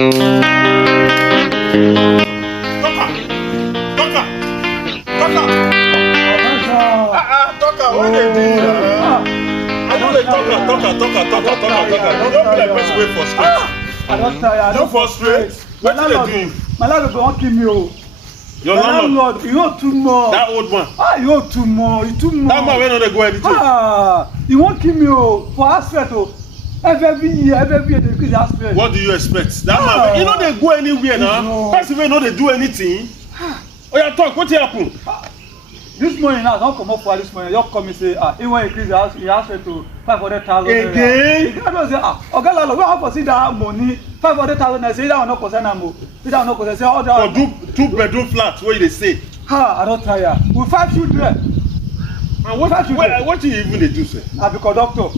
Talker, what they do? I know they talker. You don't be like person wey frustrate. I don't tire. You frustrate? What they doing? My landlord go kill me. Oh. Your landlord? You want too much. That old man? You want too much. You too much. That man wey no dey go anything. You won't kill me for aspect. Every year they increase aspect. What do you expect? That man, you know they go anywhere now. Person wey no dey do anything. Oya talk, wetin happen? This morning now, don't come up for this morning. You come and say, he want increase the house rent to 500,000. Again? You don't say, okay, Lalo, we have to see that money 500,000. I say that will not concern them. That will not concern. Say all that. For two-bedroom flat, what they say? I don't tire. We 5 children. And what you even they do, sir? I be conductor.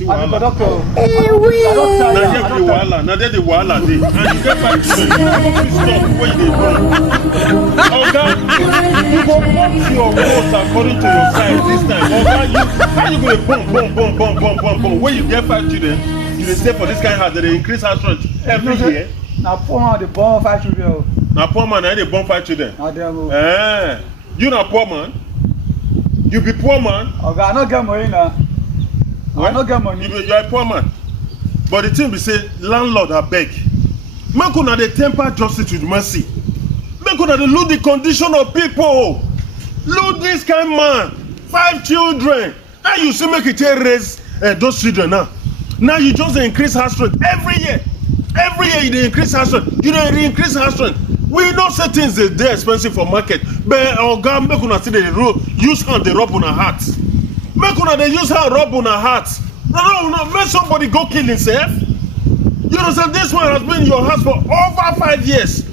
I be conductor. Now they the wahala dey. And you get back to the stop where you dey go. Okay, you go pump your vote according to your size this time. Okay, how you gonna bomb? When you get 5 children, you dey stay for this kind of house. They increase house rent every year. Now poor man dey born 5 children. Now poor man, they born 5 children. You na poor man. You be poor man. Okay, I don't get money now. I don't get money. You are a poor man. But the thing be say, landlord abeg. Make una dey temper justice with mercy. Make una dey look the condition of people. Look this kind man. 5 children. How you say make it raise those children now? Now you just increase house rent every year. Every year you dey increase house rent. You dey increase house rent. We know say things dey expensive for market, but oga make una still dey use hand dey rub una heart. Make una dey use hand rub una heart. No, make somebody go kill himself. You understand? This one has been in your house for over 5 years.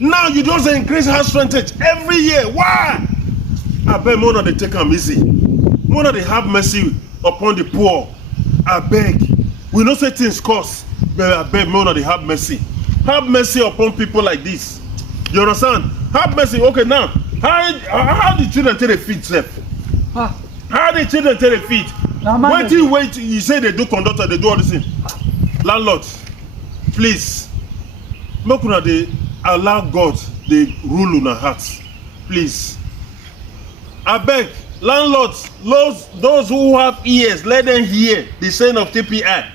Now you just increase house rentage every year. Why? Abeg, make una dey take am easy. Make una dey have mercy upon the poor. Abeg, we know say things cost, but abeg, make una dey have mercy. Have mercy upon people like this. You understand? Have mercy. Okay, now, how the children take a feed, sef? How the children take a feed? Wait, you say they do conductor, they do all this thing. Landlord, please, make una dey allow God dey rule una hearts. Please. Abeg, landlords, those who have ears, let them hear the saying of TPI.